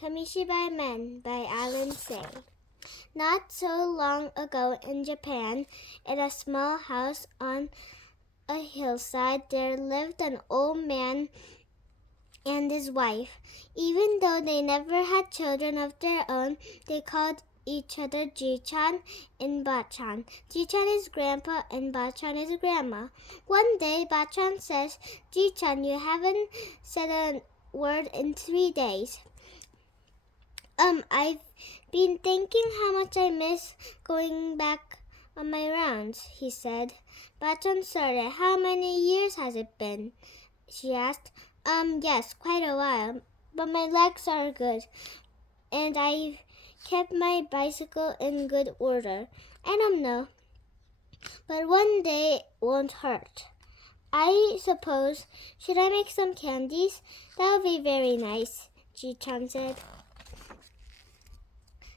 Kamishibai Man by Alan Say. Not so long ago in Japan, in a small house on a hillside, there lived an old man and his wife. Even though they never had children of their own, they called each other Jian and Bachan. Jian is grandpa and Bachan is grandma. One day, Bachan says, Jian, you haven't said a word in 3 days. I've been thinking how much I miss going back on my rounds, he said. Bachan started. How many years has it been? She asked. Yes, quite a while, but my legs are good, and I've kept my bicycle in good order. I don't know, but one day won't hurt. I suppose. Should I make some candies? That would be very nice, Ji-chan said.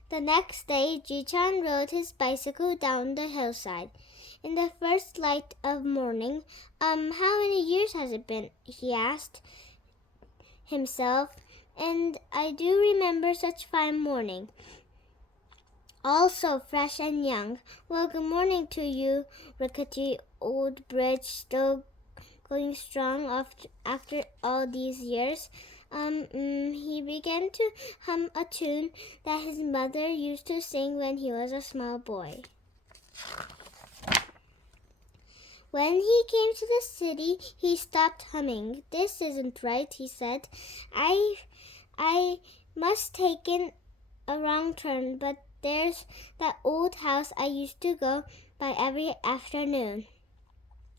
The next day, Ji-chan rode his bicycle down the hillside. In the first light of morning, how many years has it been? He asked himself. And I do remember such fine morning. All so fresh and young. Well, good morning to you, rickety old bridge, still going strong after all these years. He began to hum a tune that his mother used to sing when he was a small boy. When he came to the city, he stopped humming. This isn't right, he said. I must take in a wrong turn, but there's that old house I used to go by every afternoon.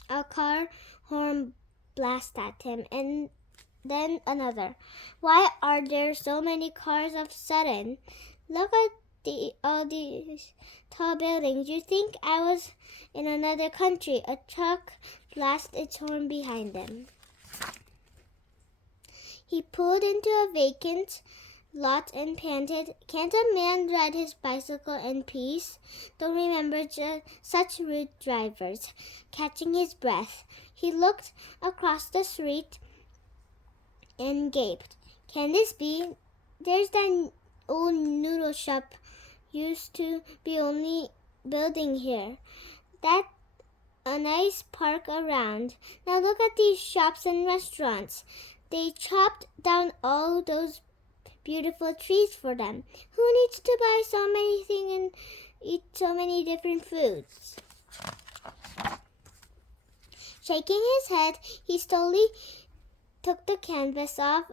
A car horn blasted at him, and then another. Why are there so many cars of a sudden? Look at all these tall buildings. You think I was in another country. A truck blasted its horn behind him. He pulled into a vacant lot and panted, Can't a man ride his bicycle in peace? Don't remember such rude drivers. Catching his breath, he looked across the street and gaped. Can this be? There's that old noodle shop used to be only building here. That's a nice park around. Now look at these shops and restaurants. They chopped down all those beautiful trees for them. Who needs to buy so many things and eat so many different foods? Shaking his head, he slowly took the canvas off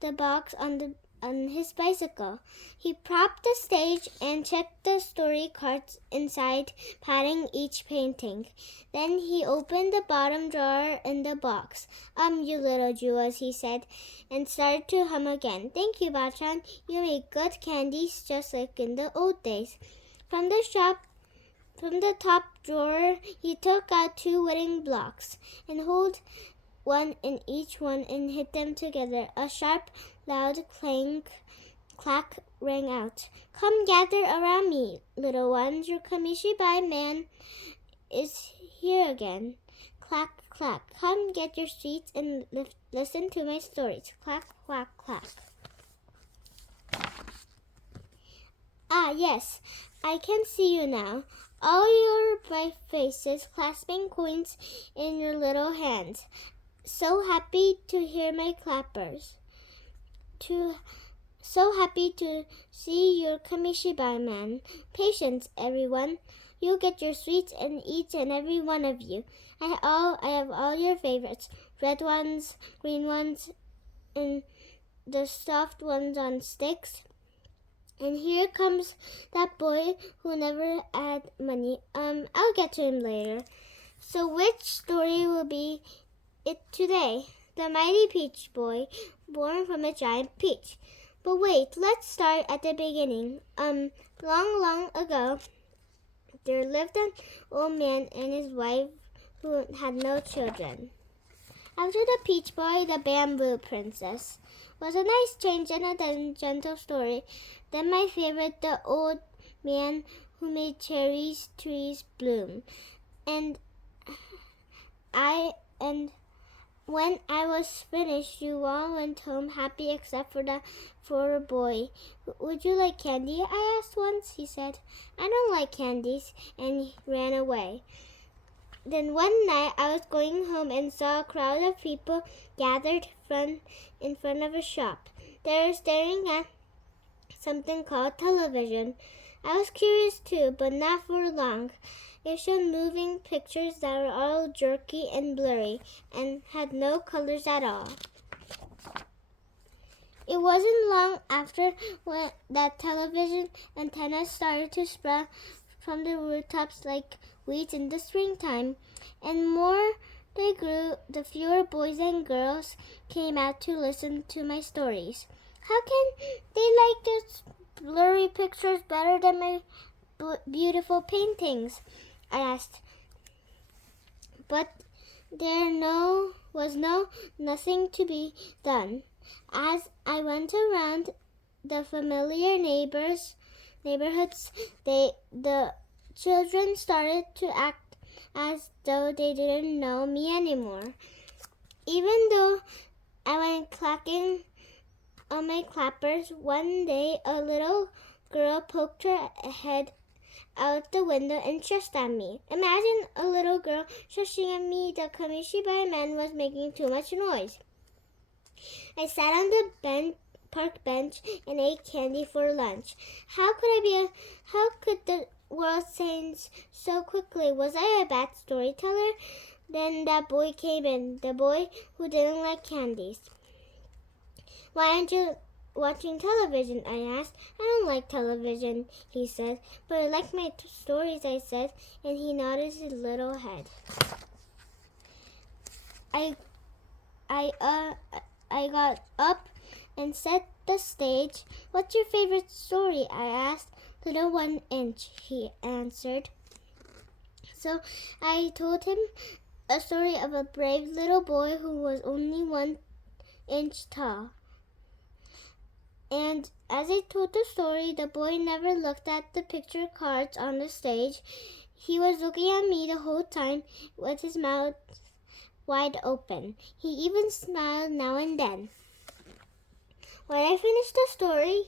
the box on his bicycle. He propped the stage and checked the story cards inside, patting each painting. Then he opened the bottom drawer in the box. You little jewels, he said, and started to hum again. Thank you, Bachan. You make good candies just like in the old days. From the top drawer, he took out 2 wooden blocks and held one in each one and hit them together. A sharp, loud clack rang out. Come gather around me, little ones. Your Kamishibai Man is here again. Clack, clack. Come get your sweets and listen to my stories. Clack, clack, clack. Ah, yes, I can see you now. All your bright faces clasping coins in your little hands. So happy to hear my clappers. So happy to see your Kamishibai Man. Patience, everyone. You'll get your sweets and each and every one of you. I have all your favorites. Red ones, green ones, and the soft ones on sticks. And here comes that boy who never had money. I'll get to him later. So which story will be it today? The mighty peach boy, born from a giant peach. But wait, let's start at the beginning. Long ago, there lived an old man and his wife who had no children. After the peach boy, the bamboo princess was a nice change and a gentle story. Then my favorite, the old man who made cherries trees bloom. And When I was finished, you all went home happy except for a boy. Would you like candy? I asked once. He said, I don't like candies, and he ran away. Then one night I was going home and saw a crowd of people gathered in front of a shop. They were staring at something called television. I was curious too, but not for long. It showed moving pictures that were all jerky and blurry and had no colors at all. It wasn't long after that television antennas started to sprout from the rooftops like weeds in the springtime, and more they grew, the fewer boys and girls came out to listen to my stories. How can they like those blurry pictures better than my beautiful paintings? I asked. But there was nothing to be done. As I went around the familiar neighborhoods, the children started to act as though they didn't know me anymore. Even though I went clacking on my clappers, one day a little girl poked her head out the window and shushed at me. Imagine a little girl shushing at me. The Kamishibai Man was making too much noise. I sat on the park bench and ate candy for lunch. How could the world change so quickly? Was I a bad storyteller? Then that boy came in, the boy who didn't like candies. Why aren't you watching television? I asked. I don't like television, he said. But I like my stories, I said, and he nodded his little head. I got up and set the stage. What's your favorite story? I asked. Little 1 inch, he answered. So I told him a story of a brave little boy who was only 1 inch tall. And as I told the story, the boy never looked at the picture cards on the stage. He was looking at me the whole time with his mouth wide open. He even smiled now and then. When I finished the story,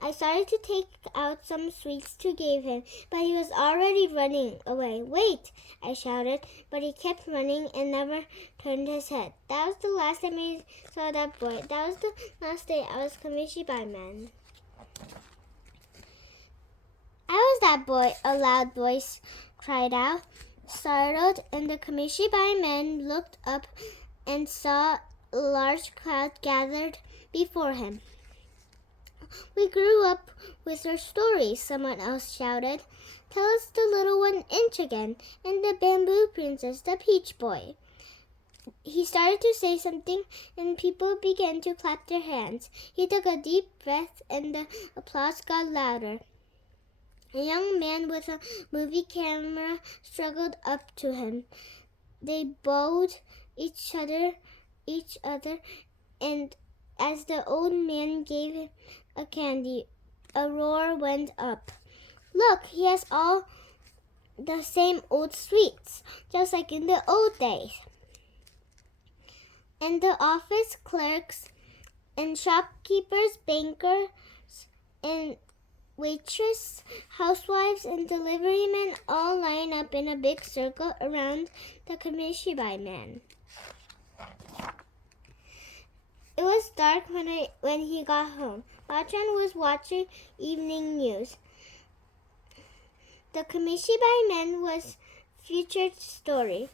I started to take out some sweets to give him, but he was already running away. Wait, I shouted, but he kept running and never turned his head. That was the last time I saw that boy. That was the last day I was Kamishibai Man. I was that boy, a loud voice cried out. Startled, and the Kamishibai Man looked up and saw a large crowd gathered before him. We grew up with our stories, someone else shouted. Tell us the little 1 inch again, and the bamboo princess, the peach boy. He started to say something, and people began to clap their hands. He took a deep breath, and the applause got louder. A young man with a movie camera struggled up to him. They bowed each other, and as the old man gave him a candy, a roar went up. Look, he has all the same old sweets, just like in the old days. And the office clerks and shopkeepers, bankers, and waitress, housewives, and delivery men all line up in a big circle around the Kamishibai Man. It was dark when he got home. Jian was watching evening news. The Kamishibai Man was featured story.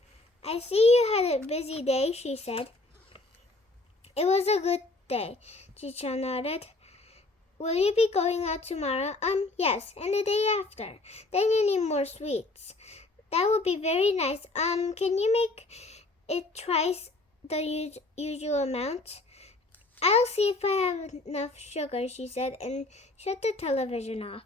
I see you had a busy day, she said. It was a good day, Jian nodded. Will you be going out tomorrow? Yes, and the day after. Then you need more sweets. That would be very nice. Can you make it twice the usual amount? I'll see if I have enough sugar, she said, and shut the television off.